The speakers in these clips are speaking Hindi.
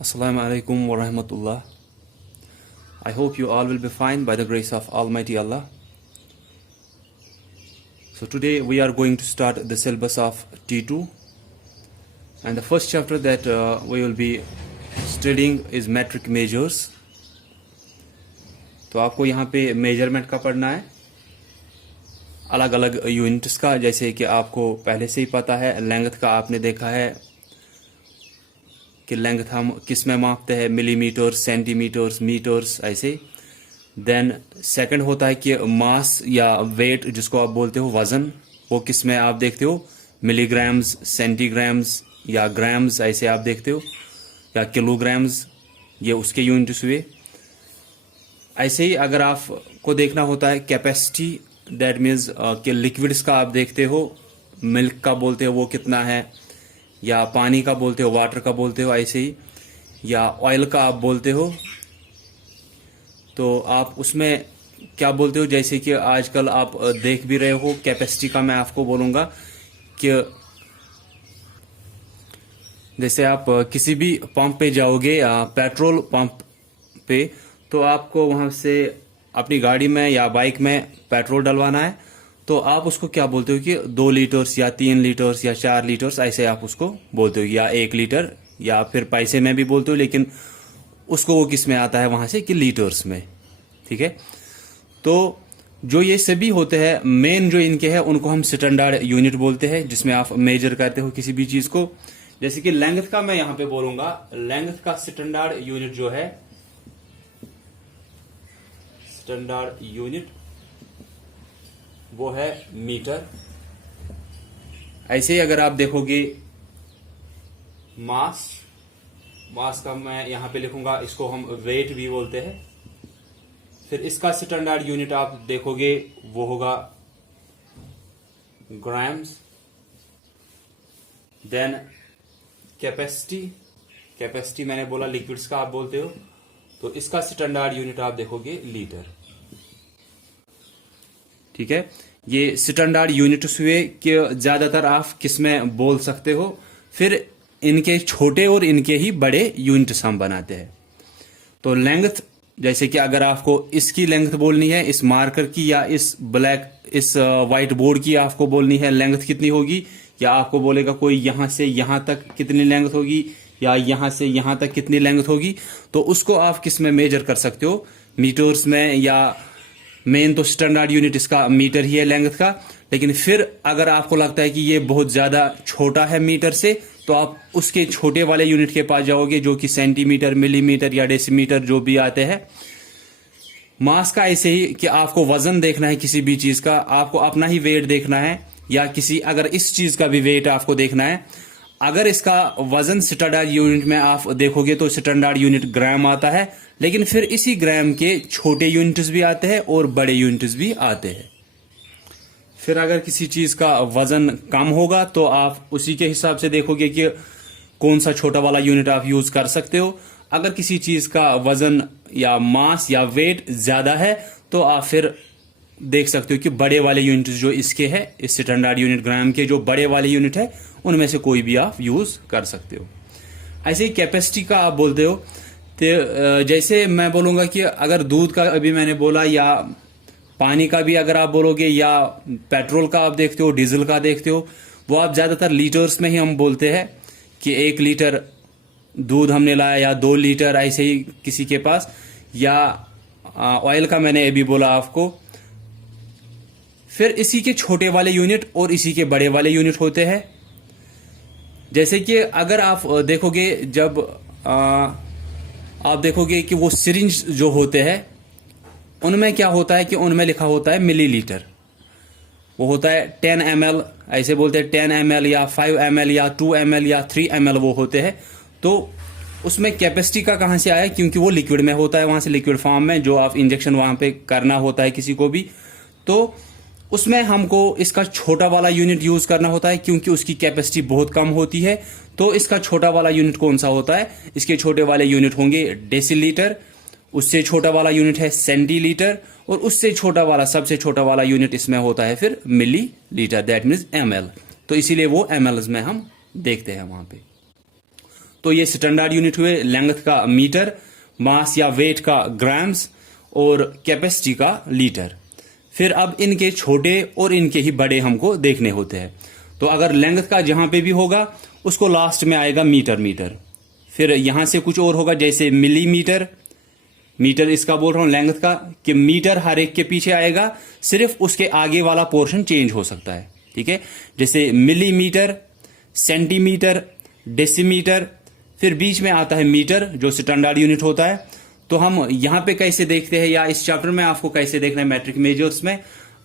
Assalamu alaikum wa rahmatullah. I hope you all will be fine by the grace of Almighty Allah. So today we are going to start the syllabus of T2, and the first chapter that we will be studying is metric measures. तो आपको यहाँ पे मेजरमेंट का पढ़ना है, अलग अलग यूनिट्स का। जैसे कि आपको पहले से ही पता है, लेंथ का आपने देखा है कि लेंथ हम किस में मापते हैं, मिलीमीटर, सेंटीमीटर्स, मीटर्स, ऐसे। देन सेकंड होता है कि मास या वेट, जिसको आप बोलते हो वज़न, वो किस में आप देखते हो, मिलीग्राम्स, सेंटीग्राम्स या ग्राम्स, ऐसे आप देखते हो, या किलोग्राम्स, ये उसके यूनिट्स हुए। ऐसे ही अगर आपको देखना होता है कैपेसिटी, दैट मीन्स कि लिक्विड्स का आप देखते हो, मिल्क का बोलते हो वो कितना है, या पानी का बोलते हो, वाटर का बोलते हो, ऐसे ही, या ऑयल का आप बोलते हो, तो आप उसमें क्या बोलते हो। जैसे कि आजकल आप देख भी रहे हो, कैपेसिटी का मैं आपको बोलूँगा कि जैसे आप किसी भी पंप पे जाओगे या पेट्रोल पंप पे, तो आपको वहाँ से अपनी गाड़ी में या बाइक में पेट्रोल डलवाना है, तो आप उसको क्या बोलते हो कि 2 लीटर्स या 3 लीटर्स या 4 लीटर्स, ऐसे आप उसको बोलते हो, या 1 लीटर, या फिर पैसे में भी बोलते हो, लेकिन उसको वो किस में आता है वहाँ से कि लीटर्स में। ठीक है, तो जो ये सभी होते हैं, मेन जो इनके हैं उनको हम स्टैंडर्ड यूनिट बोलते हैं, जिसमें आप मेजर करते हो किसी भी चीज को। जैसे कि लेंथ का मैं यहाँ पे बोलूंगा, लेंथ का स्टैंडर्ड यूनिट जो है, स्टैंडर्ड यूनिट वो है मीटर। ऐसे ही अगर आप देखोगे मास, मास का मैं यहां पे लिखूंगा, इसको हम वेट भी बोलते हैं। फिर इसका स्टैंडर्ड यूनिट आप देखोगे वो होगा ग्राम्स। देन कैपेसिटी, कैपेसिटी मैंने बोला लिक्विड्स का आप बोलते हो, तो इसका स्टैंडर्ड यूनिट आप देखोगे लीटर। ठीक है, ये स्टैंडर्ड यूनिट्स हुए कि ज्यादातर आप किस में बोल सकते हो। फिर इनके छोटे और इनके ही बड़े यूनिट्स हम बनाते हैं। तो लेंथ, जैसे कि अगर आपको इसकी लेंथ बोलनी है, इस मार्कर की या इस व्हाइट बोर्ड की आपको बोलनी है लेंथ कितनी होगी, या आपको बोलेगा कोई यहां से यहां तक कितनी लेंथ होगी, या यहां से यहां तक कितनी लेंथ होगी, तो उसको आप किस में मेजर कर सकते हो, मीटर्स में। या मेन तो स्टैंडर्ड यूनिट इसका मीटर ही है लेंथ का, लेकिन फिर अगर आपको लगता है कि ये बहुत ज्यादा छोटा है मीटर से, तो आप उसके छोटे वाले यूनिट के पास जाओगे, जो कि सेंटीमीटर, मिलीमीटर या डेसीमीटर जो भी आते हैं। मास का ऐसे ही कि आपको वजन देखना है किसी भी चीज का, आपको अपना ही वेट देखना है, या किसी अगर इस चीज का भी वेट आपको देखना है। अगर इसका वजन स्टैंडर्ड यूनिट में आप देखोगे तो स्टैंडर्ड यूनिट ग्राम आता है, लेकिन फिर इसी ग्राम के छोटे यूनिट्स भी आते हैं और बड़े यूनिट्स भी आते हैं। फिर अगर किसी चीज का वजन कम होगा तो आप उसी के हिसाब से देखोगे कि कौन सा छोटा वाला यूनिट आप यूज कर सकते हो। अगर किसी चीज का वजन या मास या वेट ज्यादा है, तो आप फिर देख सकते हो कि बड़े वाले यूनिट जो इसके हैं, इस स्टैंडर्ड यूनिट ग्राम के जो बड़े वाले यूनिट है, उनमें से कोई भी आप यूज कर सकते हो। ऐसे ही कैपेसिटी का आप बोलते हो, तो जैसे मैं बोलूंगा कि अगर दूध का अभी मैंने बोला, या पानी का भी अगर आप बोलोगे, या पेट्रोल का आप देखते हो, डीजल का देखते हो, वो आप ज्यादातर लीटर्स में ही हम बोलते हैं कि 1 लीटर दूध हमने लाया, या 2 लीटर, ऐसे ही किसी के पास। या ऑयल का मैंने अभी बोला आपको। फिर इसी के छोटे वाले यूनिट और इसी के बड़े वाले यूनिट होते हैं। जैसे कि अगर आप देखोगे, जब आप देखोगे कि वो सिरिंज जो होते हैं, उनमें क्या होता है कि उनमें लिखा होता है मिलीलीटर। वो होता है 10 ml, ऐसे बोलते हैं 10 ml या 5 ml या 2 ml या 3 ml वो होते हैं। तो उसमें कैपेसिटी का कहां से आया, क्योंकि वो लिक्विड में होता है, वहां से लिक्विड फॉर्म में जो आप इंजेक्शन वहां पे करना होता है किसी को भी, तो उसमें हमको इसका छोटा वाला यूनिट यूज करना होता है, क्योंकि उसकी कैपेसिटी बहुत कम होती है। तो इसका छोटा वाला यूनिट कौन सा होता है, इसके छोटे वाले यूनिट होंगे डेसीलीटर, उससे छोटा वाला यूनिट है सेंटीलीटर, और उससे छोटा वाला, सबसे छोटा वाला यूनिट इसमें होता है फिर मिलीलीटर, दैट मीन्स ml। तो इसीलिए वो ml में हम देखते हैं वहां पे। तो ये स्टैंडर्ड यूनिट हुए लेंथ का मीटर, मास या वेट का ग्राम्स और कैपेसिटी का लीटर। फिर अब इनके छोटे और इनके ही बड़े हमको देखने होते हैं। तो अगर लेंथ का जहां पे भी होगा उसको लास्ट में आएगा मीटर मीटर। फिर यहां से कुछ और होगा जैसे मिलीमीटर, मीटर इसका बोल रहा हूं लेंथ का, कि मीटर हर एक के पीछे आएगा, सिर्फ उसके आगे वाला पोर्शन चेंज हो सकता है। ठीक है, जैसे मिलीमीटर, सेंटीमीटर, डेसीमीटर, फिर बीच में आता है मीटर जो स्टैंडर्ड यूनिट होता है। तो हम यहां पे कैसे देखते हैं या इस चैप्टर में आपको कैसे देखना है मैट्रिक मेजर्स में,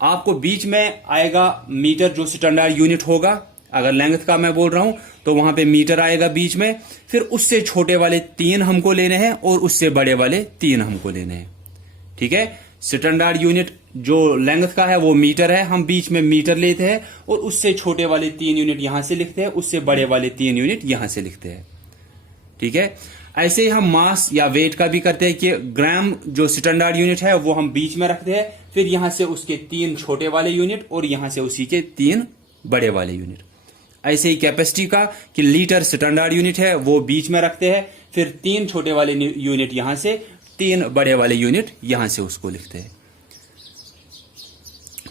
आपको बीच में आएगा मीटर जो स्टैंडर्ड यूनिट होगा। अगर लेंथ का मैं बोल रहा हूं तो वहां पे मीटर आएगा बीच में, फिर उससे छोटे वाले 3 हमको लेने हैं और उससे बड़े वाले 3 हमको लेने हैं। ठीक है, स्टैंडर्ड यूनिट जो लेंथ का है वो मीटर है, हम बीच में मीटर लेते हैं और उससे छोटे वाले 3 यूनिट यहां से लिखते हैं, उससे बड़े वाले 3 यूनिट यहां से लिखते हैं। ठीक है, ऐसे ही हम मास या वेट का भी करते हैं कि ग्राम जो स्टैंडर्ड यूनिट है वो हम बीच में रखते हैं, फिर यहां से उसके 3 छोटे वाले यूनिट और यहां से उसी के 3 बड़े वाले यूनिट। ऐसे ही कैपेसिटी का कि लीटर स्टैंडर्ड यूनिट है वो बीच में रखते हैं, फिर 3 छोटे वाले यूनिट यहां से, 3 बड़े वाले यूनिट यहां से उसको लिखते हैं।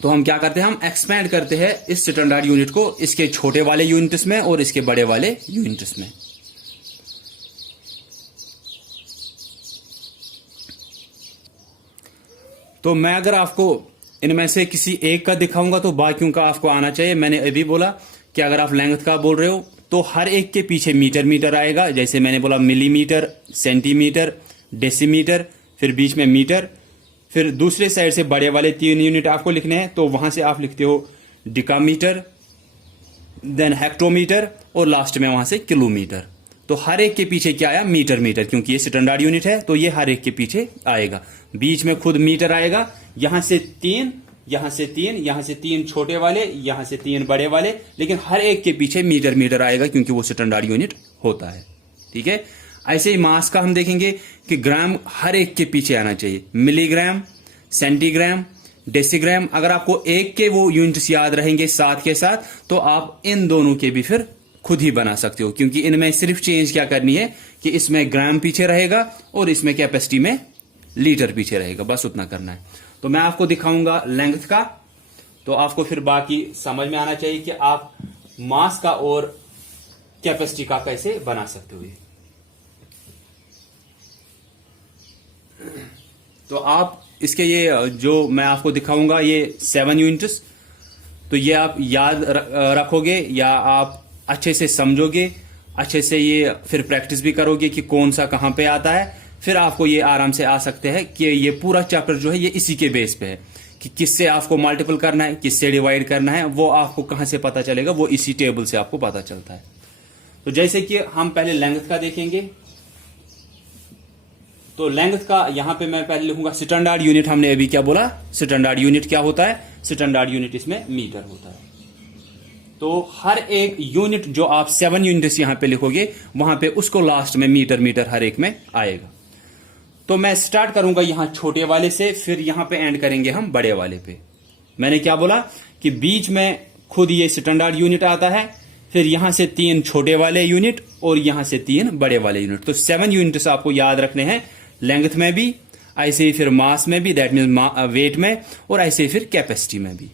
तो हम क्या करते हैं, हम एक्सपेंड करते हैं इस स्टैंडर्ड यूनिट को इसके छोटे वाले यूनिट्स में और इसके बड़े वाले यूनिट्स में। तो मैं अगर आपको इनमें से किसी एक का दिखाऊंगा तो बाकियों का आपको आना चाहिए। मैंने अभी बोला कि अगर आप लेंथ का बोल रहे हो तो हर एक के पीछे मीटर मीटर आएगा, जैसे मैंने बोला मिलीमीटर, सेंटीमीटर, डेसीमीटर, फिर बीच में मीटर, फिर दूसरे साइड से बड़े वाले 3 यूनिट आपको लिखने हैं, तो वहां से आप लिखते हो डिकामीटर, देन हेक्टोमीटर और लास्ट में वहां से किलोमीटर। तो हर एक के पीछे क्या आया, मीटर मीटर, क्योंकि ये स्टैंडर्ड यूनिट है तो ये हर एक के पीछे आएगा। बीच में खुद मीटर आएगा, यहां से 3, यहां से 3, यहां से 3 छोटे वाले, यहां से 3 बड़े वाले, लेकिन हर एक के पीछे मीटर मीटर आएगा क्योंकि वो स्टैंडर्ड यूनिट होता है। ठीक है, ऐसे ही मास का हम देखेंगे कि ग्राम हर एक के पीछे आना चाहिए, मिलीग्राम, सेंटीग्राम, डेसीग्राम। अगर आपको एक के वो यूनिट्स याद रहेंगे साथ के साथ तो आप इन दोनों के भी फिर खुद ही बना सकते हो, क्योंकि इनमें सिर्फ चेंज क्या करनी है कि इसमें ग्राम पीछे रहेगा और इसमें कैपेसिटी में लीटर पीछे रहेगा, बस उतना करना है। तो मैं आपको दिखाऊंगा लेंथ का, तो आपको फिर बाकी समझ में आना चाहिए कि आप मास का और कैपेसिटी का कैसे बना सकते हो। तो आप इसके ये जो मैं आपको दिखाऊंगा ये 7 यूनिट्स, तो ये आप याद रखोगे या आप अच्छे से समझोगे, अच्छे से ये फिर प्रैक्टिस भी करोगे कि कौन सा कहां पे आता है, फिर आपको ये आराम से आ सकते हैं कि ये पूरा चैप्टर जो है ये इसी के बेस पे है कि किससे आपको मल्टीपल करना है, किससे डिवाइड करना है, वो आपको कहां से पता चलेगा, वो इसी टेबल से आपको पता चलता है। तो जैसे कि हम पहले लेंथ का देखेंगे, तो लेंथ का यहां पे मैं पहले लिखूंगा स्टैंडर्ड यूनिट। हमने अभी क्या बोला, स्टैंडर्ड यूनिट क्या होता है, स्टैंडर्ड यूनिट इसमें मीटर होता है। तो हर एक यूनिट जो आप 7 यूनिट्स यहां पे लिखोगे वहां पे उसको लास्ट में मीटर मीटर हर एक में आएगा। तो मैं स्टार्ट करूंगा यहां छोटे वाले से, फिर यहां पे एंड करेंगे हम बड़े वाले पे। मैंने क्या बोला कि बीच में खुद ये स्टैंडर्ड यूनिट आता है, फिर यहां से 3 छोटे वाले यूनिट और यहां से 3 बड़े वाले यूनिट। तो 7 यूनिट्स आपको याद रखने हैं, लेंथ में भी, ऐसे ही फिर मास में भी, दैट मीन वेट में, और ऐसे ही फिर कैपेसिटी में भी।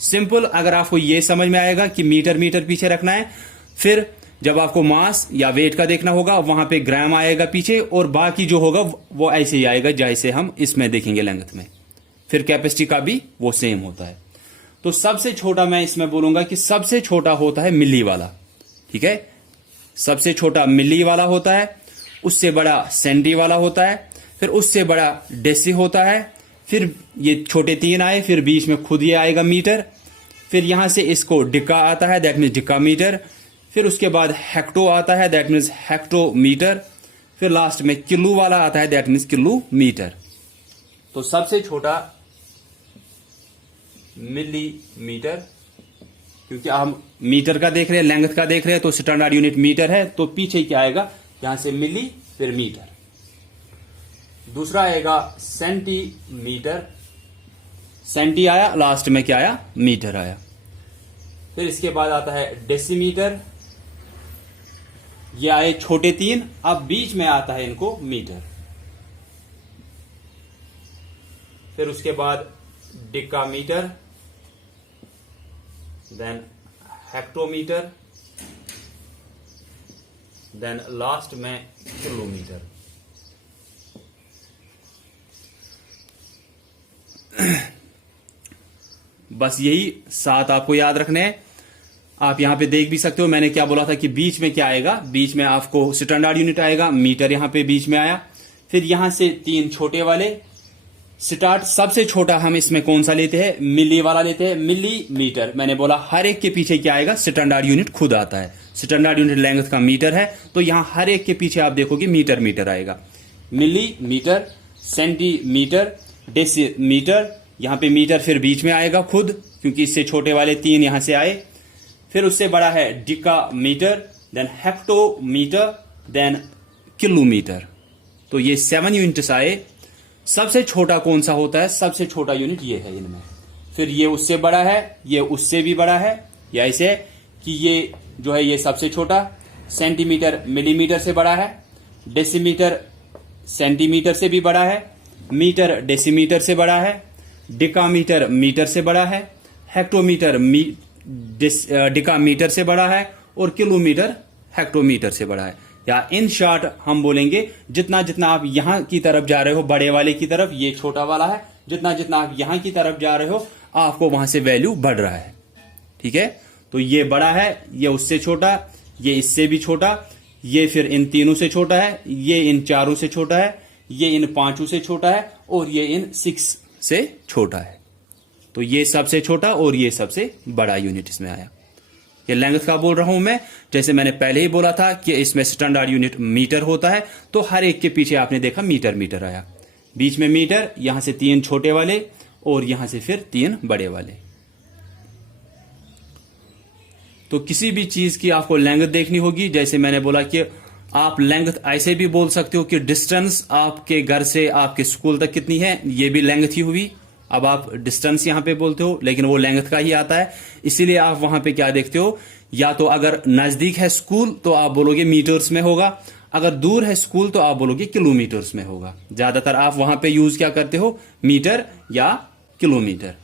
सिंपल, अगर आपको ये समझ में आएगा कि मीटर मीटर पीछे रखना है, फिर जब आपको मास या वेट का देखना होगा वहां पे ग्राम आएगा पीछे, और बाकी जो होगा वो ऐसे ही आएगा जैसे हम इसमें देखेंगे लेंथ में। फिर कैपेसिटी का भी वो सेम होता है। तो सबसे छोटा मैं इसमें बोलूंगा कि सबसे छोटा होता है मिली वाला। ठीक है, सबसे छोटा मिली वाला होता है, उससे बड़ा सेंटी वाला होता है, फिर उससे बड़ा डेसी होता है, फिर ये छोटे 3 आए, फिर बीच में खुद ये आएगा मीटर, फिर यहां से इसको डिका आता है, दैट मीन्स डिकामीटर, फिर उसके बाद हेक्टो आता है, दैट मीन्स हेक्टोमीटर, फिर लास्ट में किलो वाला आता है, दैट मीन्स किलोमीटर। तो सबसे छोटा मिलीमीटर, क्योंकि हम मीटर का देख रहे हैं, लेंथ का देख रहे हैं, तो स्टैंडर्ड यूनिट मीटर है, तो पीछे क्या आएगा, यहां से मिली फिर मीटर। दूसरा आएगा सेंटीमीटर, सेंटी आया, लास्ट में क्या आया, मीटर आया। फिर इसके बाद आता है डेसीमीटर, ये आए छोटे 3, अब बीच में आता है इनको मीटर, फिर उसके बाद डिकामीटर, देन हेक्टोमीटर, देन लास्ट में किलोमीटर। बस यही 7 आपको याद रखने हैं। आप यहां पे देख भी सकते हो, मैंने क्या बोला था कि बीच में क्या आएगा, बीच में आपको स्टैंडर्ड यूनिट आएगा, मीटर यहां पे बीच में आया। फिर यहां से 3 छोटे वाले, स्टार्ट सबसे छोटा हम इसमें कौन सा लेते हैं, मिली वाला लेते हैं, मिलीमीटर। मैंने बोला हर एक के पीछे क्या आएगा, स्टैंडर्ड यूनिट खुद आता है। स्टैंडर्ड यूनिट लेंथ का मीटर है, तो यहां हर एक के पीछे आप देखोगे मीटर मीटर आएगा। मिलीमीटर, सेंटीमीटर, डेसीमीटर, यहां पे मीटर फिर बीच में आएगा खुद, क्योंकि इससे छोटे वाले 3 यहां से आए। फिर उससे बड़ा है डिकामीटर, देन हेक्टोमीटर, देन किलोमीटर। तो ये 7 यूनिट्स आए। सबसे छोटा कौन सा होता है, सबसे छोटा यूनिट ये है इनमें। फिर ये उससे बड़ा है, ये उससे भी बड़ा है, या ऐसे कि ये जो है ये सबसे छोटा, सेंटीमीटर मिलीमीटर से बड़ा है, डेसीमीटर सेंटीमीटर से भी बड़ा है, मीटर डेसीमीटर से बड़ा है, डिकामीटर मीटर से बड़ा है, हेक्टोमीटर डिकामीटर से बड़ा है, और किलोमीटर हेक्टोमीटर से बड़ा है। या इन शॉर्ट हम बोलेंगे जितना जितना आप यहां की तरफ जा रहे हो बड़े वाले की तरफ, ये छोटा वाला है, जितना जितना आप यहां की तरफ जा रहे हो आपको वहां से वैल्यू बढ़ रहा है। ठीक है, तो ये बड़ा है, ये उससे छोटा, ये इससे भी छोटा, ये फिर इन 3 से छोटा है, ये इन 4 से छोटा है, ये इन 5 से छोटा है, और ये इन 6 से छोटा है। तो ये सबसे छोटा और ये सबसे बड़ा यूनिट इसमें आया। ये लेंथ का बोल रहा हूं मैं, जैसे मैंने पहले ही बोला था कि इसमें स्टैंडर्ड यूनिट मीटर होता है, तो हर एक के पीछे आपने देखा मीटर मीटर आया, बीच में मीटर, यहां से 3 छोटे वाले और यहां से फिर 3 बड़े वाले। तो किसी भी चीज की आपको लेंथ देखनी होगी, जैसे मैंने बोला कि आप लेंथ ऐसे भी बोल सकते हो कि डिस्टेंस आपके घर से आपके स्कूल तक कितनी है, ये भी लेंथ ही हुई। अब आप डिस्टेंस यहां पे बोलते हो, लेकिन वो लेंथ का ही आता है, इसीलिए आप वहां पे क्या देखते हो, या तो अगर नजदीक है स्कूल तो आप बोलोगे मीटर्स में होगा, अगर दूर है स्कूल तो आप बोलोगे किलोमीटर्स में होगा। ज्यादातर आप वहां पे यूज क्या करते हो, मीटर या किलोमीटर।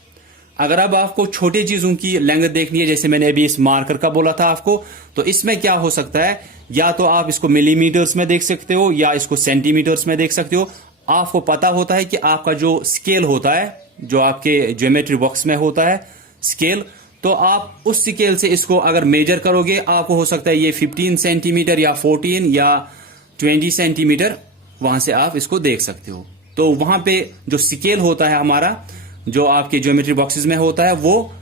अगर अब आपको छोटी चीजों की लेंथ देखनी है, जैसे मैंने अभी इस मार्कर का बोला था आपको, तो इसमें क्या हो सकता है, या तो आप इसको मिलीमीटर्स में देख सकते हो या इसको सेंटीमीटर्स में देख सकते हो। आपको पता होता है कि आपका जो स्केल होता है, जो आपके ज्योमेट्री बॉक्स में होता है स्केल, तो आप उस स्केल से इसको अगर मेजर करोगे, आपको हो सकता है ये 15 सेंटीमीटर या 14 या 20 सेंटीमीटर, वहां से आप इसको देख सकते हो। तो वहां पे जो स्केल होता है हमारा, जो आपके ज्योमेट्री बॉक्सेस में होता है, वो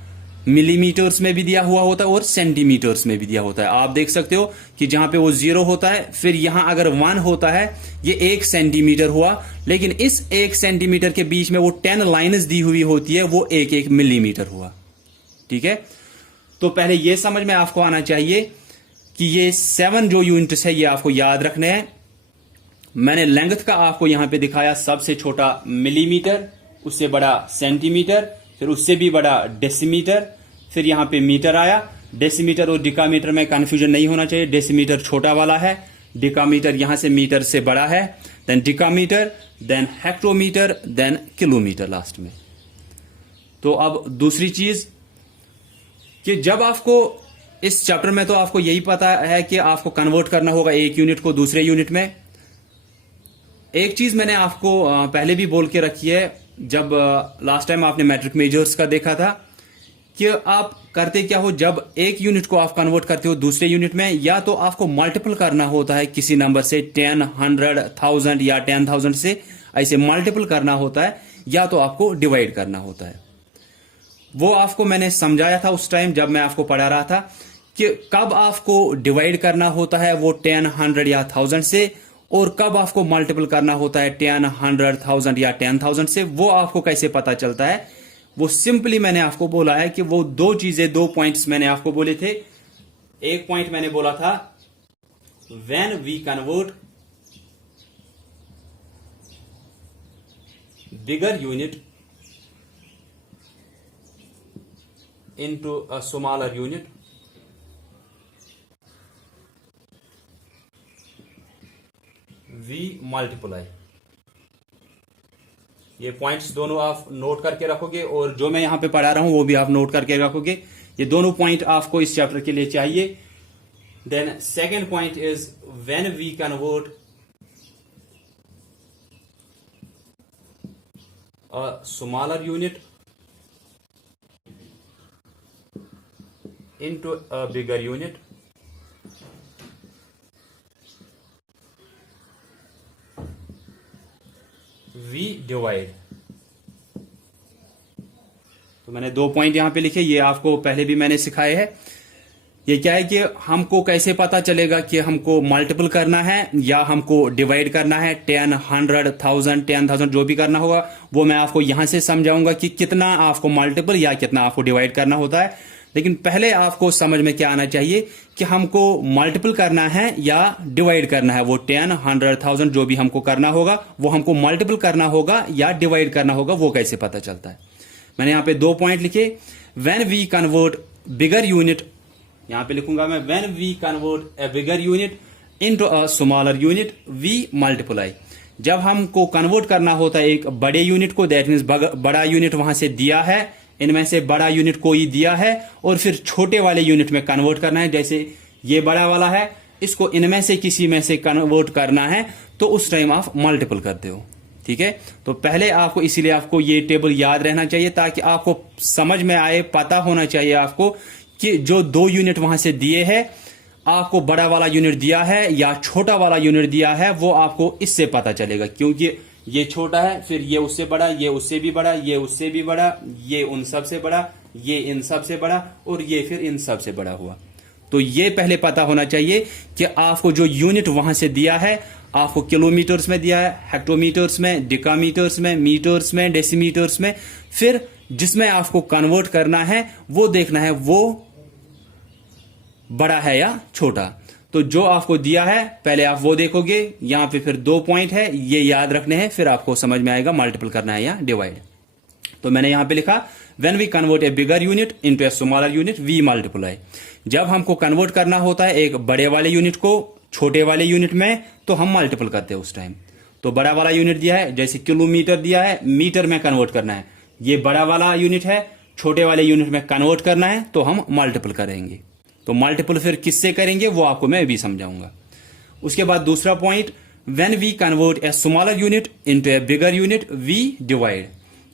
मिलीमीटर्स में भी दिया हुआ होता है और सेंटीमीटर्स में भी दिया होता है। आप देख सकते हो कि जहां पे वो 0 होता है, फिर यहां अगर 1 होता है, ये 1 सेंटीमीटर हुआ, लेकिन इस 1 सेंटीमीटर के बीच में वो 10 लाइन्स दी हुई होती है, वो 1 मिलीमीटर हुआ। ठीक है, तो पहले ये समझ में आपको आना चाहिए कि ये 7 जो यूनिट्स है ये आपको याद रखने हैं। मैंने लेंथ का आपको यहां पे दिखाया, सबसे छोटा मिलीमीटर, उससे बड़ा सेंटीमीटर, फिर उससे भी बड़ा डेसीमीटर, फिर यहां पे मीटर आया। डेसीमीटर और डिकामीटर में कंफ्यूजन नहीं होना चाहिए, डेसीमीटर छोटा वाला है, डिकामीटर यहां से मीटर से बड़ा है, then decametre, then hectometre, then kilometre last में। तो अब दूसरी चीज कि जब आपको इस चैप्टर में, तो आपको यही पता है कि आपको कन्वर्ट करना होगा एक यूनिट को दूसरे यूनिट में। एक चीज मैंने आपको पहले भी बोल के रखी है, जब लास्ट टाइम आपने मैट्रिक मेजर्स का देखा था, कि आप करते क्या हो, जब एक यूनिट को आप कन्वर्ट करते हो दूसरे यूनिट में, या तो आपको मल्टीपल करना होता है किसी नंबर से, 10, 100, 1000 या 10,000 से ऐसे मल्टीपल करना होता है, या तो आपको डिवाइड करना होता है। वो आपको मैंने समझाया था उस टाइम जब मैं आपको पढ़ा रहा था कि कब आपको डिवाइड करना होता है वो 10, 100 या 1000 से, और कब आपको मल्टीपल करना होता है 10, 100, 1000 या 10,000 से। वो आपको कैसे पता चलता है, वो सिंपली मैंने आपको बोला है कि वो 2 चीजें, 2 पॉइंट्स मैंने आपको बोले थे। एक पॉइंट मैंने बोला था, when we convert bigger unit into a smaller unit, V multiply. ये पॉइंट्स दोनों आप नोट करके रखोगे और जो मैं यहां पे पढ़ा रहा हूं वो भी आप नोट करके रखोगे। ये दोनों पॉइंट आपको इस चैप्टर के लिए चाहिए। Then second point is when we convert a smaller unit into a bigger unit, we divide। तो मैंने दो पॉइंट यहां पे लिखे, ये आपको पहले भी मैंने सिखाए हैं। ये क्या है कि हमको कैसे पता चलेगा कि हमको मल्टीपल करना है या हमको डिवाइड करना है। 10, 100, 1000, 10,000 जो भी करना होगा वो मैं आपको यहां से समझाऊंगा कि कितना आपको मल्टीपल या कितना आपको डिवाइड करना होता है। लेकिन पहले आपको समझ में क्या आना चाहिए कि हमको मल्टीपल करना है या डिवाइड करना है। वो 10, 100, 1000 जो भी हमको करना होगा वो हमको मल्टीपल करना होगा या डिवाइड करना होगा, वो कैसे पता चलता है। मैंने यहां पे दो पॉइंट लिखे। When we convert bigger unit, यहां पे लिखूंगा मैं, when we convert a bigger unit into a smaller unit we multiply. जब हमको कन्वर्ट करना होता है एक बड़े यूनिट को, दैट मीन्स बड़ा यूनिट वहां से दिया है, इनमें से बड़ा यूनिट कोई दिया है और फिर छोटे वाले यूनिट में कन्वर्ट करना है। जैसे ये बड़ा वाला है, इसको इनमें से किसी में से कन्वर्ट करना है, तो उस टाइम आप मल्टीपल करते हो। ठीक है, तो पहले आपको, इसीलिए आपको ये टेबल याद रहना चाहिए ताकि आपको समझ में आए, पता होना चाहिए आपको कि जो दो यूनिट वहां से दिए हैं, आपको बड़ा वाला यूनिट दिया है या छोटा वाला यूनिट दिया है, वो आपको इससे पता चलेगा। क्योंकि ये छोटा है, फिर ये उससे बड़ा, ये उससे भी बड़ा, ये उससे भी बड़ा, ये उन सब से बड़ा, ये इन सब से बड़ा और ये फिर इन सब से बड़ा हुआ। तो ये पहले पता होना चाहिए कि आपको जो यूनिट वहां से दिया है, आपको किलोमीटर्स में दिया है, हेक्टोमीटर्स में, डिकामीटर्स में, मीटर्स में, डेसीमीटर्स में, फिर जिसमें आपको कन्वर्ट करना है वो देखना है वो बड़ा है या छोटा। तो जो आपको दिया है पहले आप वो देखोगे। यहां पे फिर दो पॉइंट है, ये याद रखने हैं, फिर आपको समझ में आएगा मल्टीपल करना है या डिवाइड। तो मैंने यहां पे लिखा when we convert a bigger unit into a smaller unit we multiply. जब हमको कन्वर्ट करना होता है एक बड़े वाले यूनिट को छोटे वाले यूनिट में, तो हम मल्टीपल करते हैं उस टाइम। तो बड़ा वाला यूनिट दिया है, जैसे किलोमीटर दिया है, मीटर में कन्वर्ट करना है। ये बड़ा वाला यूनिट है, छोटे वाले यूनिट में कन्वर्ट करना है, तो हम मल्टीपल करेंगे। तो मल्टीपल फिर किससे करेंगे वो आपको मैं भी समझाऊंगा। उसके बाद दूसरा point, when we convert a smaller unit into a bigger unit we divide.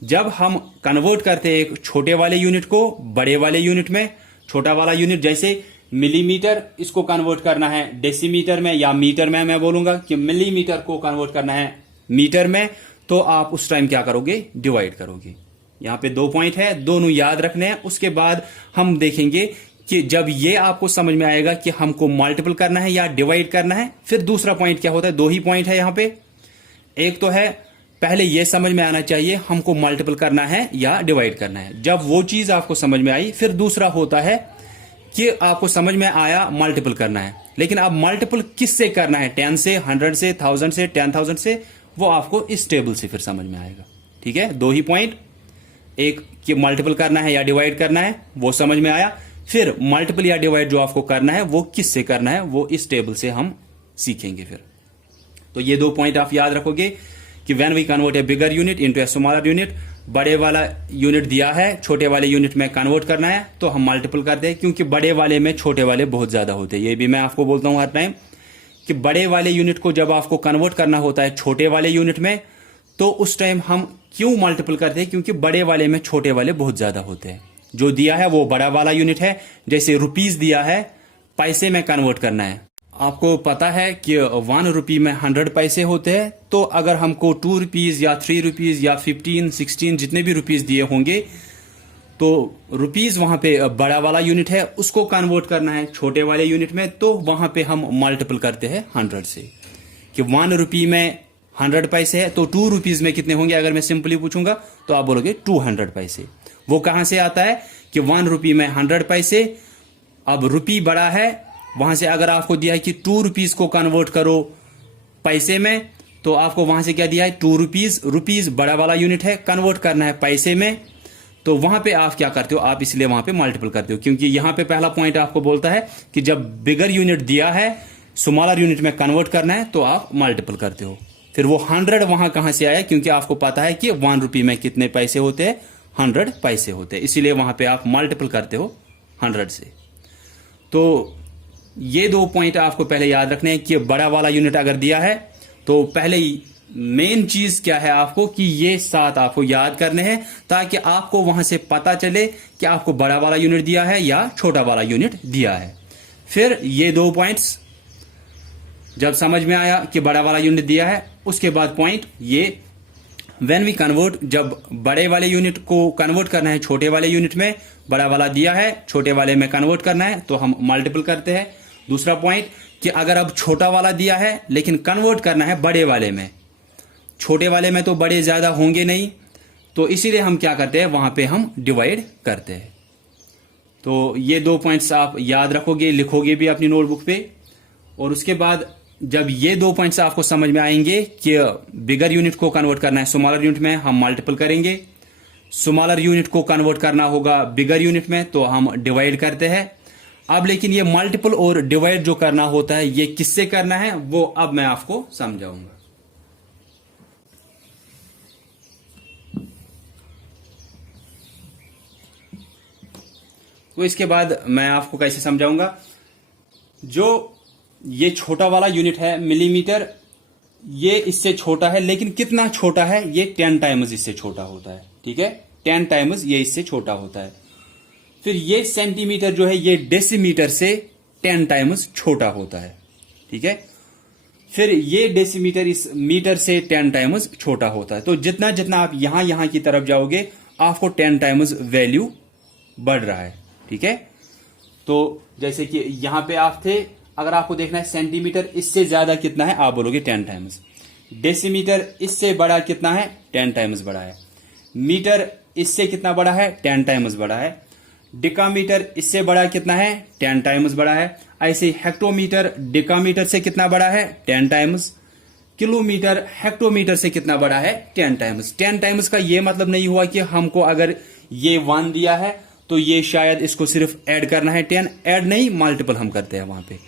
जब हम कन्वर्ट करते हैं एक छोटे वाले यूनिट को बड़े वाले यूनिट में, छोटा वाला यूनिट जैसे मिलीमीटर, इसको कन्वर्ट करना है डेसीमीटर में या मीटर में। मैं बोलूंगा कि मिलीमीटर को कन्वर्ट करना है मीटर में, तो आप उस टाइम क्या करोगे, डिवाइड करोगे। यहां पे दो पॉइंट है, दोनों याद रखने हैं। उसके बाद हम देखेंगे कि जब ये आपको समझ में आएगा कि हमको मल्टीपल करना है या डिवाइड करना है, फिर दूसरा पॉइंट क्या होता है। दो ही पॉइंट है यहां पे। एक तो है, पहले ये समझ में आना चाहिए हमको मल्टीपल करना है या डिवाइड करना है। जब वो चीज आपको समझ में आई, फिर दूसरा होता है कि आपको समझ में आया मल्टीपल करना है, लेकिन अब मल्टीपल किससे करना है, 10 से, 100 से, 1000 से, 10,000 से, वो आपको इस टेबल से फिर समझ में आएगा। ठीक है, दो ही पॉइंट, एक कि मल्टीपल करना है या डिवाइड करना है, वो समझ में आया। फिर मल्टीपल या डिवाइड जो आपको करना है वो किससे करना है, वो इस टेबल से हम सीखेंगे फिर। तो ये दो पॉइंट आप याद रखोगे कि when we convert a bigger unit into a smaller unit, बड़े वाला यूनिट दिया है, छोटे वाले यूनिट में कन्वर्ट करना है, तो हम मल्टीपल करते हैं। क्योंकि बड़े वाले में छोटे वाले बहुत ज्यादा होते हैं। ये भी मैं आपको बोलता हूं हर टाइम कि बड़े वाले यूनिट को जब आपको कन्वर्ट करना होता है छोटे वाले यूनिट में, तो उस टाइम हम क्यों मल्टीपल करते हैं, क्योंकि बड़े वाले में छोटे वाले बहुत ज्यादा होते हैं। जो दिया है वो बड़ा वाला यूनिट है, जैसे रुपीज दिया है, पैसे में कन्वर्ट करना है। आपको पता है कि 1 रुपी में 100 पैसे होते हैं। तो अगर हमको 2 रुपीज या 3 रुपीज या 15, 16 जितने भी रुपीज दिए होंगे, तो रुपीज वहां पे बड़ा वाला यूनिट है, उसको कन्वर्ट करना है छोटे वाले यूनिट में, तो वहां पे हम मल्टीपल करते हैं 100 से। कि 1 रुपी में 100 पैसे है, तो 2 रुपीज में कितने होंगे। अगर मैं सिंपली पूछूंगा तो आप बोलोगे 200 पैसे। वो कहां से आता है कि 1 रुपी में 100 पैसे। अब रुपी बड़ा है, वहां से अगर आपको दिया है कि 2 रुपीज को कन्वर्ट करो पैसे में, तो आपको वहां से क्या दिया है, 2 रुपीज। रुपीज बड़ा वाला यूनिट है, कन्वर्ट करना है पैसे में, तो वहां पे आप क्या करते हो, आप इसलिए वहां पे मल्टीपल करते हो। क्योंकि यहां पे पहला पॉइंट आपको बोलता है कि जब बिगर यूनिट दिया है, स्मॉलर यूनिट में कन्वर्ट करना है तो आप मल्टीपल करते हो। फिर वो 100 वहां कहां से आया, क्योंकि आपको पता है कि 1 रुपये में कितने पैसे होते हैं, 100 पैसे होते हैं, इसीलिए वहां पे आप मल्टीपल करते हो 100 से। तो ये 2 पॉइंट आपको पहले याद रखने हैं कि बड़ा वाला यूनिट अगर दिया है तो पहले ही मेन चीज क्या है आपको कि ये 7 आपको याद करने हैं, ताकि आपको वहां से पता चले कि आपको बड़ा वाला यूनिट दिया है या छोटा वाला यूनिट दिया है। फिर ये 2 पॉइंट्स जब समझ में आया कि बड़ा वाला यूनिट दिया है, उसके बाद पॉइंट ये व्हेन वी कन्वर्ट, जब बड़े वाले यूनिट को कन्वर्ट करना है छोटे वाले यूनिट में, बड़ा वाला दिया है छोटे वाले में कन्वर्ट करना है तो हम मल्टीपल करते हैं। दूसरा पॉइंट कि अगर अब छोटा वाला दिया है लेकिन कन्वर्ट करना है बड़े वाले में, छोटे वाले में तो बड़े ज्यादा होंगे नहीं, तो इसीलिए हम क्या करते हैं, वहां पे हम डिवाइड करते हैं। तो ये 2 पॉइंट्स आप याद रखोगे, लिखोगे भी अपनी नोटबुक पे। और उसके बाद जब ये 2 पॉइंट्स आपको समझ में आएंगे कि बिगर यूनिट को कन्वर्ट करना है स्मॉलर यूनिट में, हम मल्टीपल करेंगे, स्मॉलर यूनिट को कन्वर्ट करना होगा बिगर यूनिट में तो हम डिवाइड करते हैं। अब लेकिन ये मल्टीपल और डिवाइड जो करना होता है ये किससे करना है वो अब मैं आपको समझाऊंगा। तो इसके बाद मैं आपको कैसे समझाऊंगा। जो ये छोटा वाला यूनिट है मिलीमीटर, ये इससे छोटा है, लेकिन कितना छोटा है, ये 10 टाइम्स इससे छोटा होता है। ठीक है, 10 टाइम्स ये इससे छोटा होता है। फिर ये सेंटीमीटर जो है ये डेसीमीटर से 10 टाइम्स छोटा होता है। ठीक है, फिर ये डेसीमीटर इस मीटर से 10 टाइम्स छोटा होता है। तो जितना जितना आप यहां की तरफ जाओगे आपको 10 टाइम्स वैल्यू बढ़ रहा है। ठीक है, तो जैसे कि यहां पे आप थे, अगर आपको देखना है सेंटीमीटर इससे ज्यादा कितना है, आप बोलोगे 10 टाइम्स। डेसीमीटर इससे बड़ा कितना है, 10 टाइम्स बड़ा है। मीटर इससे कितना बड़ा है, 10 टाइम्स बड़ा है। डिकामीटर इससे बड़ा कितना है, 10 टाइम्स बड़ा है। ऐसे हेक्टोमीटर डिकामीटर से कितना बड़ा है, 10 टाइम्स। किलोमीटर हेक्टोमीटर से कितना बड़ा है, 10 टाइम्स। 10 टाइम्स का ये मतलब नहीं हुआ कि हमको अगर ये 1 दिया है तो ये शायद इसको सिर्फ ऐड करना है 10, ऐड नहीं, मल्टीपल हम करते हैं वहां पे।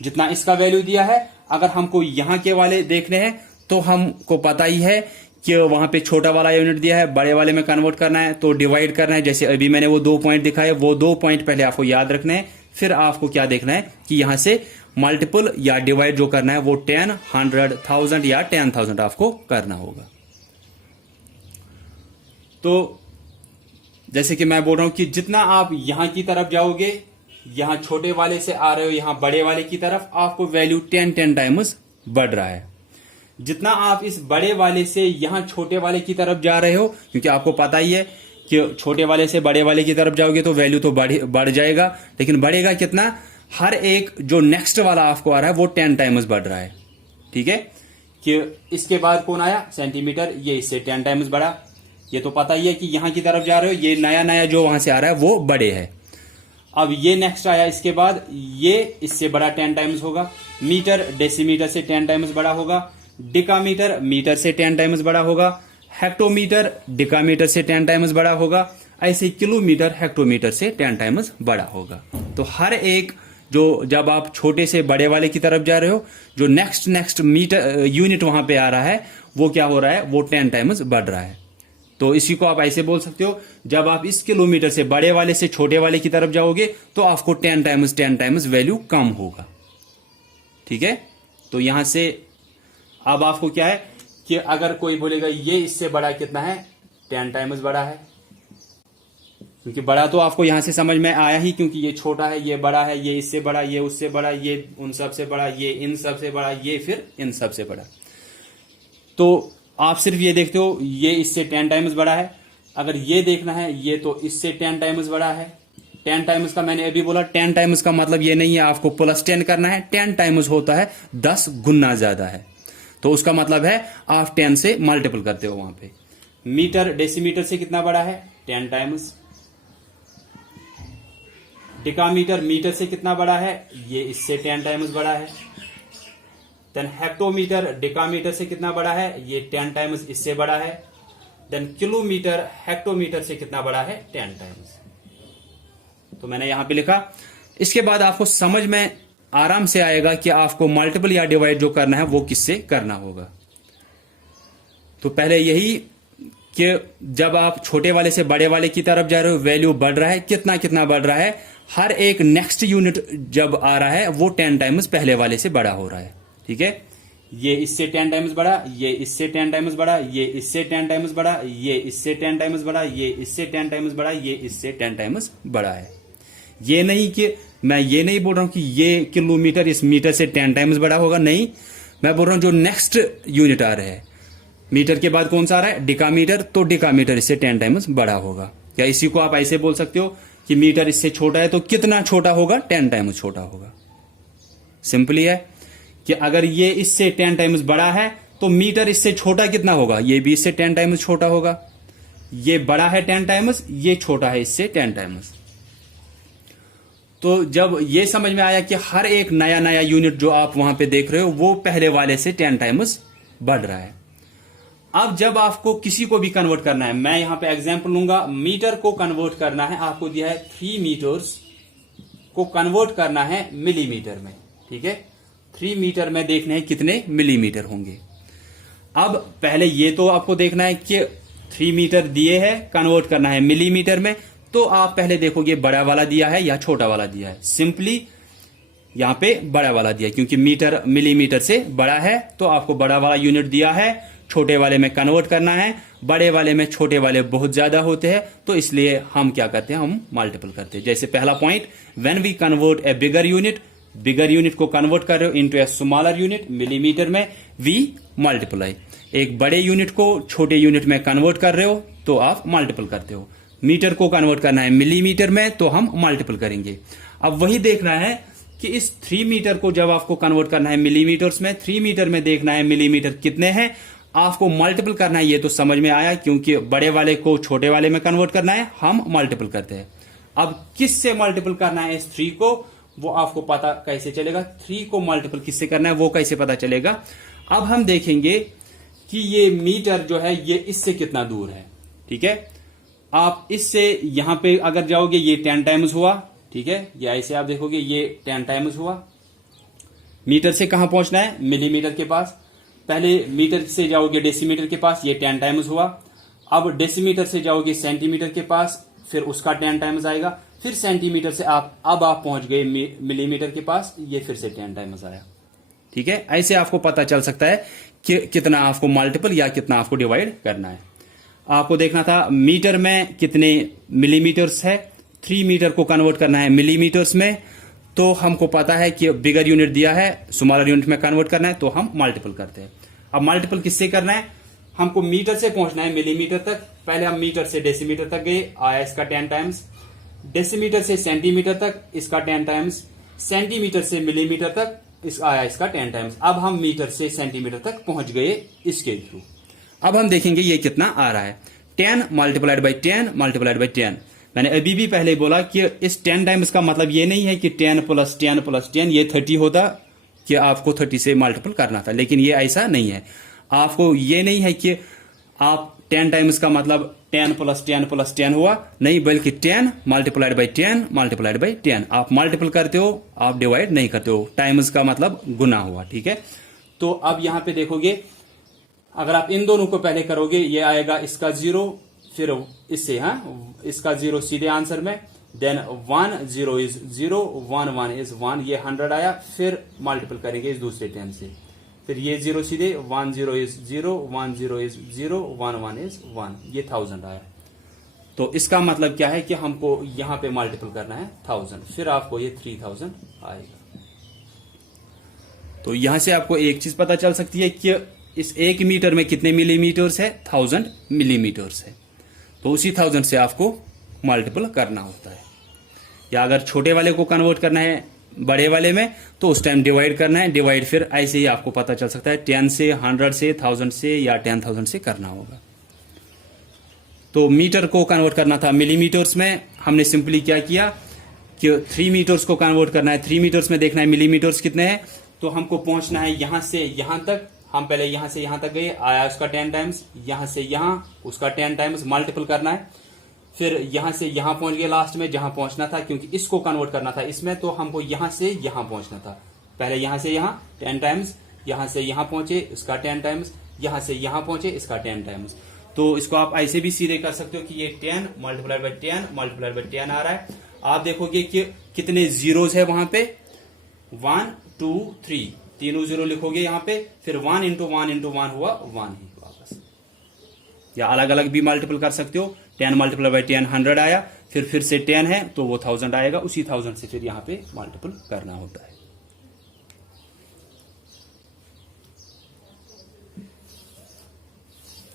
जितना इसका वैल्यू दिया है, अगर हमको यहां के वाले देखने हैं तो हमको पता ही है कि वहां पे छोटा वाला यूनिट दिया है, बड़े वाले में कन्वर्ट करना है तो डिवाइड करना है। जैसे अभी मैंने वो 2 पॉइंट दिखाए, वो 2 पॉइंट पहले आपको याद रखना है। फिर आपको क्या देखना है कि यहां से मल्टीपल या डिवाइड जो करना है वो 10, 100, 1000 या 10,000 आपको करना होगा। तो जैसे कि मैं बोल रहा हूं कि जितना आप यहां की तरफ जाओगे, यहां छोटे वाले से आ रहे हो यहां बड़े वाले की तरफ, आपको वैल्यू 10 टाइम्स बढ़ रहा है। जितना आप इस बड़े वाले से यहां छोटे वाले की तरफ जा रहे हो, क्योंकि आपको पता ही है कि छोटे वाले से बड़े वाले की तरफ जाओगे तो वैल्यू तो बढ़ जाएगा, लेकिन बढ़ेगा कितना, हर एक जो नेक्स्ट वाला आपको आ रहा है वो 10 टाइम्स बढ़ रहा है। ठीक है, कि इसके बाद कौन आया, सेंटीमीटर, ये इससे 10 टाइम्स बढ़ा। ये तो पता ही है कि यहां की तरफ जा रहे हो, ये नया नया जो वहां से आ रहा है वो बड़े है। अब ये नेक्स्ट आया, इसके बाद ये इससे बड़ा 10 टाइम्स होगा। मीटर डेसीमीटर से 10 टाइम्स बड़ा होगा। डिकामीटर मीटर से 10 टाइम्स बड़ा होगा। हेक्टोमीटर डिकामीटर से 10 टाइम्स बड़ा होगा। ऐसे किलोमीटर हेक्टोमीटर से 10 टाइम्स बड़ा होगा। तो हर एक जो जब आप छोटे से बड़े वाले की तरफ जा रहे हो, जो नेक्स्ट मीटर यूनिट वहां पे आ रहा है वो क्या हो रहा है, वो 10 टाइम्स बढ़ रहा है। तो इसी को आप ऐसे बोल सकते हो, जब आप इस किलोमीटर से बड़े वाले से छोटे वाले की तरफ जाओगे तो आपको 10 टाइम्स वैल्यू कम होगा। ठीक है, तो यहां से अब आपको क्या है कि अगर कोई बोलेगा ये इससे बड़ा कितना है, 10 टाइम्स बड़ा है, क्योंकि बड़ा तो आपको यहां से समझ में आया ही, क्योंकि ये छोटा है, ये बड़ा है, ये इससे बड़ा, ये उससे बड़ा, ये उन सब से बड़ा, ये इन सब से बड़ा, ये फिर इन सब से बड़ा। तो आप सिर्फ ये देखते हो ये इससे 10 टाइम्स बड़ा है। अगर ये देखना है, ये तो इससे 10 टाइम्स बड़ा है। 10 टाइम्स का मैंने अभी बोला, 10 टाइम्स का मतलब ये नहीं है आपको प्लस 10 करना है। 10 टाइम्स होता है 10 गुना ज्यादा है, तो उसका मतलब है आप 10 से मल्टीपल करते हो वहां पे। मीटर डेसीमीटर से कितना बड़ा है, 10 टाइम्स। डिकामीटर मीटर से कितना बड़ा है, ये इससे 10 टाइम्स बड़ा है। देन हेक्टोमीटर डिकामीटर से कितना बड़ा है, ये 10 टाइम्स इससे बड़ा है। देन किलोमीटर हेक्टोमीटर से कितना बड़ा है, 10 टाइम्स। तो मैंने यहां पे लिखा। इसके बाद आपको समझ में आराम से आएगा कि आपको मल्टीपल या डिवाइड जो करना है वो किससे करना होगा। तो पहले यही कि जब आप छोटे वाले से बड़े वाले की तरफ जा रहे हो, वैल्यू बढ़ रहा है, कितना कितना बढ़ रहा है, हर एक नेक्स्ट यूनिट जब आ रहा है वो 10 टाइम्स पहले वाले से बड़ा हो रहा है। ठीक है, ये इससे 10 टाइम्स बड़ा, ये इससे 10 टाइम्स बड़ा, ये इससे 10 टाइम्स बड़ा, ये इससे 10 टाइम्स बड़ा, ये इससे 10 टाइम्स बड़ा, ये इससे 10 टाइम्स बड़ा है। ये नहीं कि मैं ये नहीं बोल रहा हूं कि ये किलोमीटर इस मीटर से 10 टाइम्स बड़ा होगा, नहीं, मैं बोल रहा हूं जो नेक्स्ट यूनिट आ रहा है, मीटर के बाद कौन सा आ रहा है, डिकामीटर, तो डिकामीटर इससे 10 टाइम्स बड़ा होगा। क्या इसी को आप ऐसे बोल सकते हो कि मीटर इससे छोटा है तो कितना छोटा होगा, 10 टाइम्स छोटा होगा। सिंपली है कि अगर ये इससे 10 टाइम्स बड़ा है तो मीटर इससे छोटा कितना होगा, ये भी इससे 10 टाइम्स छोटा होगा। ये बड़ा है 10 टाइम्स, ये छोटा है इससे 10 टाइम्स। तो जब ये समझ में आया कि हर एक नया नया यूनिट जो आप वहां पे देख रहे हो वो पहले वाले से 10 टाइम्स बढ़ रहा है। अब जब आपको किसी को भी कन्वर्ट करना है, मैं यहां पे एग्जांपल लूंगा, मीटर को कन्वर्ट करना है, आपको दिया है 3 मीटर्स को कन्वर्ट करना है मिलीमीटर में। ठीक है, 3 मीटर में देखना है कितने मिलीमीटर होंगे। अब पहले ये तो आपको देखना है कि 3 मीटर दिए है, कन्वर्ट करना है मिलीमीटर में, तो आप पहले देखोगे बड़ा वाला दिया है या छोटा वाला दिया है। सिंपली यहां पे बड़ा वाला दिया, क्योंकि मीटर मिलीमीटर से बड़ा है तो आपको बड़ा वाला यूनिट दिया है, छोटे वाले में कन्वर्ट करना है, बड़े वाले में छोटे वाले बहुत ज्यादा होते हैं, तो इसलिए हम क्या करते हैं, हम मल्टीपल करते हैं। जैसे पहला point, when we convert a bigger unit को कन्वर्ट कर रहे हो into a smaller unit millimetre में, वी मल्टीप्लाई। एक बड़े यूनिट को छोटे यूनिट में कन्वर्ट कर रहे हो तो आप मल्टीपल करते हो। मीटर को कन्वर्ट करना है मिलीमीटर में तो हम मल्टीपल करेंगे। अब वही देखना है कि इस 3 मीटर को जब आपको कन्वर्ट करना है मिलीमीटर्स में, 3 मीटर में देखना है मिलीमीटर कितने हैं, आपको मल्टीपल करना है। ये तो समझ में आया, क्योंकि बड़े वाले को छोटे वाले में कन्वर्ट करना है, हम मल्टीपल करते हैं। अब किस से मल्टीपल करना है इस 3 को, वो आपको पता कैसे चलेगा। 3 को मल्टीपल किससे करना है वो कैसे पता चलेगा। अब हम देखेंगे कि ये मीटर जो है ये इससे कितना दूर है। ठीक है, आप इससे यहां पे अगर जाओगे ये 10 टाइम्स हुआ। ठीक है, ये ऐसे आप देखोगे ये 10 टाइम्स हुआ। मीटर से कहां पहुंचना है, मिलीमीटर के पास। पहले मीटर से जाओगे डेसीमीटर के पास, ये 10 टाइम्स हुआ। अब डेसीमीटर से जाओगे सेंटीमीटर के पास, फिर उसका 10 टाइम्स आएगा। फिर सेंटीमीटर से आप पहुंच गए मिलीमीटर के पास, ये फिर से 10 टाइम्स आया। ठीक है, ऐसे आपको पता चल सकता है कि कितना आपको मल्टीपल या कितना आपको डिवाइड करना है। आपको देखना था मीटर में कितने मिलीमीटर्स है, 3 मीटर को कन्वर्ट करना है मिलीमीटर्स में, तो हमको पता है कि बिगर यूनिट दिया है, स्मॉलर यूनिट में कन्वर्ट करना है, तो हम मल्टीपल करते हैं। अब मल्टीपल किससे करना है, हमको मीटर से पहुंचना है मिलीमीटर तक। पहले हम मीटर से डेसीमीटर तक गए, आया इसका 10 टाइम्स। डेसीमीटर से सेंटीमीटर तक, इसका 10 टाइम्स। सेंटीमीटर से मिलीमीटर तक, आया इसका 10 टाइम्स। अब हम मीटर से सेंटीमीटर तक पहुंच गए इसके थ्रू। अब हम देखेंगे ये कितना आ रहा है, 10 मल्टीप्लाइड बाई 10 मल्टीप्लाइड बाई 10। मैंने अभी भी पहले बोला कि इस 10 टाइम्स का मतलब ये नहीं है कि 10 प्लस 10 प्लस 10 ये 30 होता, कि आपको 30 से मल्टीपल करना था, लेकिन ये ऐसा नहीं है। आपको ये नहीं है कि आप 10 टाइम्स का मतलब 10 प्लस 10 प्लस 10 हुआ, नहीं, बल्कि 10 मल्टीप्लाइड बाई 10 मल्टीप्लाइड बाई 10। आप मल्टीपल करते हो, आप डिवाइड नहीं करते हो। टाइम्स का मतलब गुना हुआ। ठीक है, तो अब यहां पे देखोगे, अगर आप इन दोनों को पहले करोगे, ये आएगा इसका 0, फिर इससे इसका 0 सीधे आंसर में, देन 1 0 इज 0, 1 1 इज 1, ये 100 आया। फिर मल्टीपल करेंगे इस दूसरे 10 से, फिर ये 0 सीधे, 1 0 इज 0, 1 0 इज 0, 1 1 इज 1, ये 1000 आया। तो इसका मतलब क्या है कि हमको यहां पे मल्टीपल करना है 1000, फिर आपको ये 3000 आएगा। तो यहां से आपको एक चीज पता चल सकती है कि इस 1 मीटर में कितने मिलीमीटर्स है, 1000 मिलीमीटर्स है। तो उसी 1000 से आपको मल्टीपल करना होता है। या अगर छोटे वाले को कन्वर्ट करना है बड़े वाले में, तो उस टाइम डिवाइड करना है। डिवाइड फिर ऐसे ही आपको पता चल सकता है 10 से, 100 से, 1000 से या 10,000 से करना होगा। तो मीटर को कन्वर्ट करना था मिलीमीटर्स में, हमने सिंपली क्या किया कि 3 मीटर्स को कन्वर्ट करना है, 3 मीटर्स में देखना है मिलीमीटर्स कितने हैं, तो हमको पहुंचना है यहां से यहां तक। हम पहले यहां से यहां तक गए, आया उसका 10 टाइम्स, यहां से यहां उसका 10 टाइम्स, मल्टीपल करना है। फिर यहां से यहां पहुंच गए लास्ट में जहां पहुंचना था, क्योंकि इसको कन्वर्ट करना था इसमें, तो हमको यहां से यहां पहुंचना था। पहले यहां से यहां 10 टाइम्स, यहां से यहां पहुंचे इसका 10 टाइम्स, यहां से यहां पहुंचे इसका 10 टाइम्स। तो इसको आप ऐसे भी सीधे कर सकते हो कि ये 10 मल्टीप्लाइड बाई 10 मल्टीप्लाइड बाई 10 आ रहा है। आप देखोगे कि कितने जीरोस है वहां पे, 1 2 3, तीनों जीरो लिखोगे यहां पे, फिर 1 इंटू 1 इंटू 1 हुआ 1 ही वापस। या अलग अलग भी मल्टीपल कर सकते हो, 10 मल्टीप्लाई बाई 10 100 आया, फिर से 10 है तो वो 1000 आएगा, उसी 1000 से फिर यहां पे मल्टीपल करना होता है।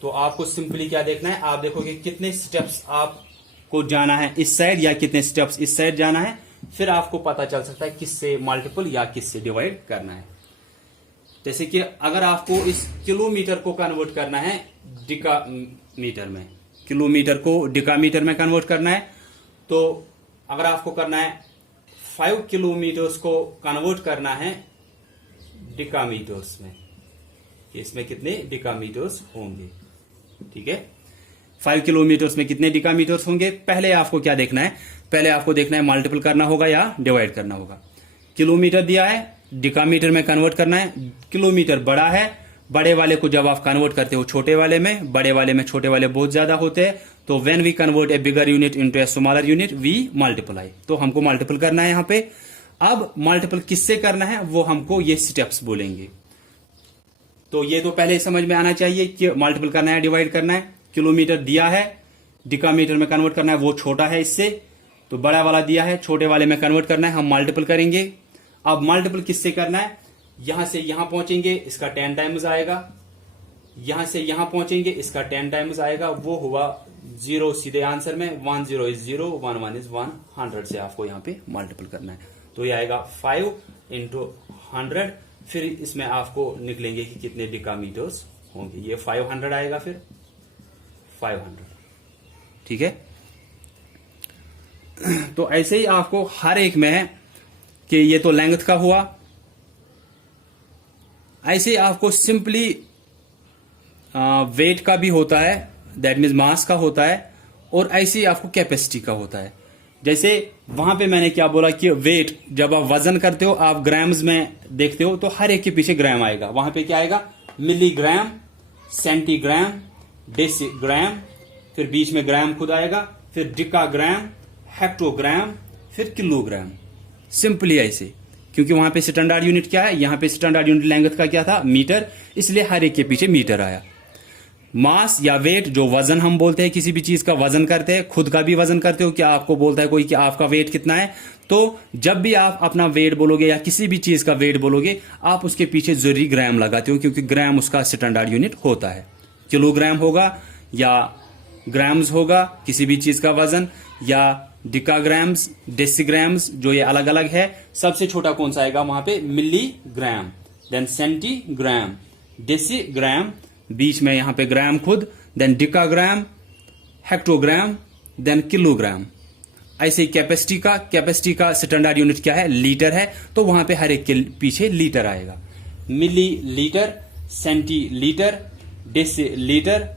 तो आपको सिंपली क्या देखना है, आप देखोगे कितने स्टेप्स आपको जाना है इस साइड या कितने स्टेप्स इस साइड जाना है, फिर आपको पता चल सकता है किससे मल्टीपल या किससे डिवाइड करना है। जैसे कि अगर आपको इस किलोमीटर को कन्वर्ट करना है डिकामीटर में, किलोमीटर को डिकामीटर में कन्वर्ट करना है, तो अगर आपको करना है 5 किलोमीटर्स को कन्वर्ट करना है डिकामीटर्स में, इसमें कितने डिकामीटर्स होंगे, ठीक है। 5 किलोमीटर्स में कितने डिकामीटर्स होंगे, पहले आपको क्या देखना है, पहले आपको देखना है मल्टीपल करना होगा या डिवाइड करना होगा। किलोमीटर दिया है, डिकामीटर में कन्वर्ट करना है। किलोमीटर बड़ा है, बड़े वाले को जब आप कन्वर्ट करते हो छोटे वाले में, बड़े वाले में छोटे वाले बहुत ज्यादा होते हैं, तो when we convert a bigger unit into a smaller unit we multiply, तो हमको मल्टीपल करना है यहां पे। अब मल्टीपल किससे करना है वो हमको ये स्टेप्स बोलेंगे। तो ये तो पहले समझ में आना चाहिए कि मल्टीपल करना है डिवाइड करना है। किलोमीटर दिया है, डिकामीटर में कन्वर्ट करना है, वो छोटा है इससे, तो बड़ा वाला दिया है, छोटे वाले में कन्वर्ट करना है, हम मल्टीपल करेंगे। अब मल्टीपल किससे करना है, यहां से यहां पहुंचेंगे इसका 10 टाइम्स आएगा, यहां से यहां पहुंचेंगे इसका 10 टाइम्स आएगा, वो हुआ 0 सीधे आंसर में। 1 0 इज 0, 1 1 इज 1, 100 से आपको यहां पे मल्टीपल करना है, तो ये आएगा 5 इंटू 100। फिर इसमें आपको निकलेंगे कि कितने डिकामीटर्स होंगे, ये 500 आएगा, फिर 500, ठीक है। तो ऐसे ही आपको हर एक में कि ये तो लेंथ का हुआ, ऐसे ही आपको सिंपली वेट का भी होता है, दैट मीन्स मास का होता है, और ऐसे ही आपको कैपेसिटी का होता है। जैसे वहां पे मैंने क्या बोला कि वेट जब आप वजन करते हो आप ग्राम्स में देखते हो, तो हर एक के पीछे ग्राम आएगा, वहां पे क्या आएगा, मिलीग्राम, सेंटीग्राम, डेसीग्राम, फिर बीच में ग्राम खुद आएगा, फिर डिकाग्राम, हेक्टोग्राम, फिर किलोग्राम। सिंपली ऐसे, क्योंकि वहां पे स्टैंडर्ड यूनिट क्या है, यहां पे स्टैंडर्ड यूनिट लेंथ का क्या था, मीटर, इसलिए हर एक के पीछे मीटर आया। मास या वेट जो वजन हम बोलते हैं, किसी भी चीज का वजन करते हैं, खुद का भी वजन करते हो, क्या आपको बोलता है कोई कि आपका वेट कितना है, तो जब भी आप अपना वेट बोलोगे या किसी भी चीज का वेट बोलोगे, आप उसके पीछे जरूरी ग्राम लगाते हो, क्योंकि ग्राम उसका स्टैंडर्ड यूनिट होता है। किलोग्राम होगा या ग्राम्स होगा किसी भी चीज का वजन, या डिकाग्राम्स, डेसीग्राम्स, जो ये अलग अलग है। सबसे छोटा कौन सा आएगा वहां पे, मिलीग्राम, देन सेंटीग्राम, डेसीग्राम, बीच में यहां पे ग्राम खुद, देन डिकाग्राम, हेक्टोग्राम, देन किलोग्राम। ऐसे ही कैपेसिटी का स्टैंडर्ड यूनिट क्या है, लीटर है, तो वहां पे हर एक के पीछे लीटर आएगा। मिली लीटर, सेंटीलीटर, डेसीलीटर,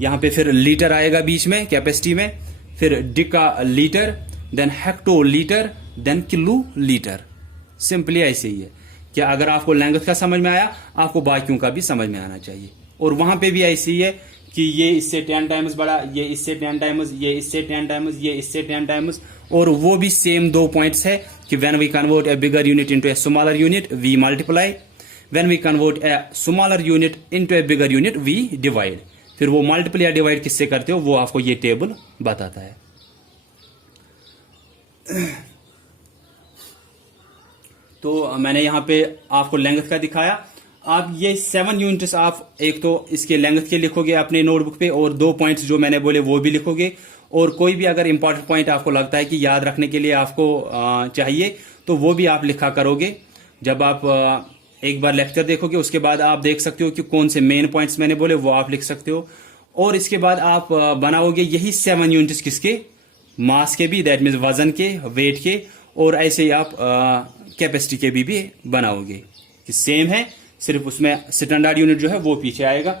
यहां पे फिर लीटर आएगा बीच में कैपेसिटी में, फिर decalitre, then hectolitre, then kilolitre. Simply ऐसे ही है कि अगर आपको लेंथ का समझ में आया, आपको बाकियों का भी समझ में आना चाहिए। और वहां पे भी ऐसे ही है कि ये इससे 10 टाइम्स बड़ा, ये इससे 10 टाइम्स, ये इससे 10 टाइम्स, ये इससे 10 टाइम्स, और वो भी सेम 2 पॉइंट्स है कि when we convert a bigger unit into a smaller unit we multiply, when we convert a smaller unit into a bigger unit we divide. फिर वो मल्टीपल या डिवाइड किससे करते हो वो आपको ये टेबल बताता है। तो मैंने यहां पे आपको लेंथ का दिखाया। आप ये 7 यूनिट्स आप एक तो इसके लेंथ के लिखोगे अपने नोटबुक पे, और 2 पॉइंट्स जो मैंने बोले वो भी लिखोगे। और कोई भी अगर इंपॉर्टेंट पॉइंट आपको लगता है कि याद रखने के लिए आपको चाहिए, तो वो भी आप लिखा करोगे। जब आप एक बार लेक्चर देखोगे उसके बाद आप देख सकते हो कि कौन से मेन पॉइंट्स मैंने बोले, वो आप लिख सकते हो। और इसके बाद आप बनाओगे यही 7 यूनिट्स किसके, मास के भी, दैट मीन्स वजन के, वेट के, और ऐसे ही आप कैपेसिटी के भी बनाओगे कि सेम है, सिर्फ उसमें स्टैंडर्ड यूनिट जो है वो पीछे आएगा,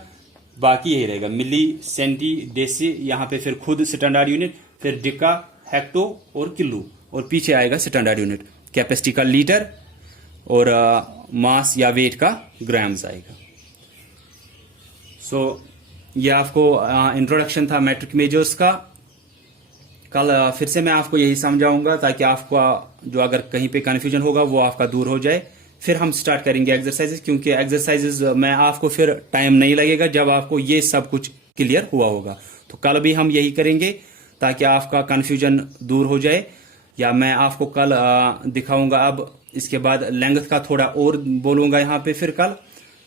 बाकी यही रहेगा मिली, सेंटी, डेसी, यहाँ पे फिर खुद स्टैंडर्ड यूनिट, फिर डिका, हेक्टो और किलो, और पीछे आएगा स्टैंडर्ड यूनिट। कैपेसिटी का लीटर और मास या वेट का ग्राम्स आएगा। सो ये आपको इंट्रोडक्शन था मैट्रिक मेजर्स का। कल फिर से मैं आपको यही समझाऊंगा ताकि आपका जो अगर कहीं पे कन्फ्यूजन होगा वो आपका दूर हो जाए। फिर हम स्टार्ट करेंगे एक्सरसाइजेस, क्योंकि एक्सरसाइजेस में आपको फिर टाइम नहीं लगेगा जब आपको ये सब कुछ क्लियर हुआ होगा। तो कल भी हम यही करेंगे ताकि आपका कन्फ्यूजन दूर हो जाए। या मैं आपको कल दिखाऊंगा। अब इसके बाद लेंथ का थोड़ा और बोलूंगा यहाँ पे। फिर कल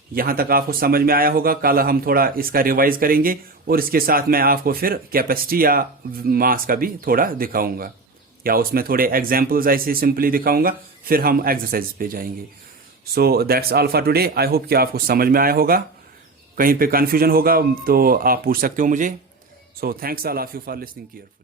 यहाँ तक आपको समझ में आया होगा। कल हम थोड़ा इसका रिवाइज करेंगे और इसके साथ मैं आपको फिर कैपेसिटी या मास का भी थोड़ा दिखाऊंगा, या उसमें थोड़े एग्जाम्पल्स ऐसे सिंपली दिखाऊंगा। फिर हम एक्सरसाइज पे जाएंगे। So that's all for today. I hope कि आपको समझ में आया होगा। कहीं पे कंफ्यूजन होगा तो आप पूछ सकते हो मुझे। So thanks all of you for listening carefully.